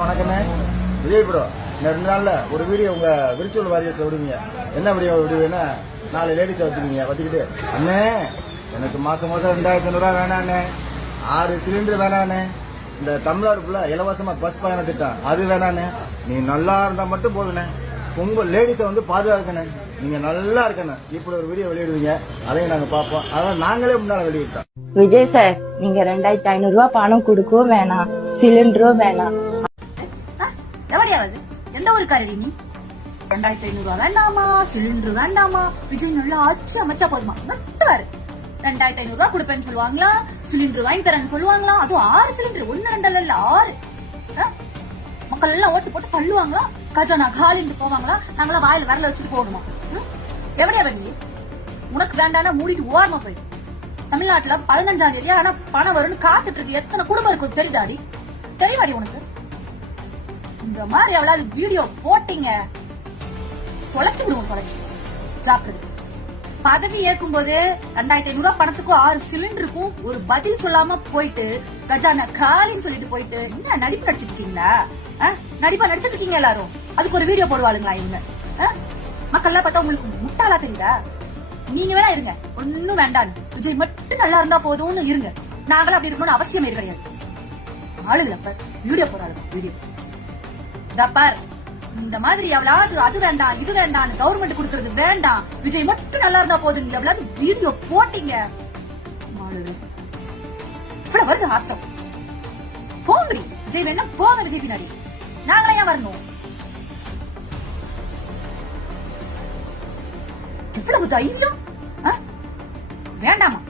வணக்கண்ணே. விஜய் ப்ரோ, இந்த 2 நாள்ல ஒரு வீடியோ உங்க விர்ச்சுவல் வாரியர்ஸ் விடுவீங்க. என்ன வீடியோ விடுவீங்கன்னா 4 லேடிஸ் வச்சுக்கிட்டு, அண்ணே எனக்கு மாசம் 2500 ரூபா வேணாண்ணே, 6 சிலிண்டர் வேணாண்ணே, இந்த தமிழ்நாடு ஃபுல்லா இலவசமா பஸ் பயண திட்டம் அது வேணாண்ணே, நீ நல்லா இருந்தா மட்டும் போதுண்ணே, உங்க லேடிஸை பாதுகாக்கணும், நீங்க நல்லா இருக்கணும், இப்படி ஒரு வீடியோ வெளியிடுவீங்க. அதையும் நாங்க பார்ப்போம். அதான் நாங்களே முன்னால வெளியிட்டோம். விஜய் சார், நீங்க 2500 ரூபாய் பணம் கொடுக்கவும் வேணாம், சிலிண்டரும் வேணாம். எவடியாவது எந்த ஒரு காரடி நீ 2500 ரூபாய் வேண்டாமா, சிலிண்டர் வேண்டாமா, விஜய் நல்லா ஆட்சி அமைச்சா போதுமா? 2500 ரூபாய் கொடுப்பேன்னு சொல்லுவாங்களா, சிலிண்டர் வாங்கி தரேன்னு சொல்லுவாங்களா, அதுவும் 6 சிலிண்டர், 1 2 இல்ல 6. மக்கள் எல்லாம் ஓட்டு போட்டு தள்ளுவாங்களா, கஜானா காலின்னு போவாங்களா, நாங்களா வாயில வரல வச்சுட்டு போகணுமா? எவடியா வண்டி உனக்கு வேண்டானா மூடிட்டு ஓரமா போய். தமிழ்நாட்டுல 15ஆம் தேதி ஆனா பணம் வரும்னு காத்துட்டு இருக்கு எத்தனை குடும்பம் இருக்கும் தெரியுதாடி? தெரியுமாடி உனக்கு? இந்த மாதிரி எவ்வளவு வீடியோ போட்டீங்க தொலைச்சு விடுவோம், தொலைச்சு சாப்பிடுறது. பதவி ஏற்கும் போது 2500 ரூபாய் பணத்துக்கும் 6 சிலிண்டருக்கும் ஒரு பதில் சொல்லாம போயிட்டு கஜானா காலின்னு சொல்லிட்டு போயிட்டு என்ன நடிப்பு நடிச்சிட்டு இருக்கீங்களா? நடிப்பா நடிச்சிட்டு இருக்கீங்க எல்லாரும். அதுக்கு ஒரு வீடியோ போடுவாளுங்களா இவங்க? மக்கள் எல்லாம் பார்த்தா உங்களுக்கு முட்டாளா தெரியுதா? நீங்க வேணா இருங்க, ஒன்னும் வேண்டாம், விஜய் மட்டும் நல்லா இருந்தா போதும்னு இருங்க. நாங்களும் அப்படி இருக்கணும்னு அவசியம் கிடையாது. ஆளுங்க வீடியோ போறாங்க, வீடியோ பார். இந்த மாதிரி எவ்வளவு அது வேண்டாம் இது வேண்டாம் கவர்மெண்ட் கொடுக்கறது வேண்டாம், விஜய் மட்டும் நல்லா இருந்தா போதும் எவ்வளவு வீடியோ போட்டீங்க. இவ்வளவு வருது ஆத்தம். போங்கடி விஜய் வேணா போங்க, விஜய் பின்னாடி நாங்களே ஏன் வரணும்? எவ்வளவு தைரியம்? வேண்டாமா?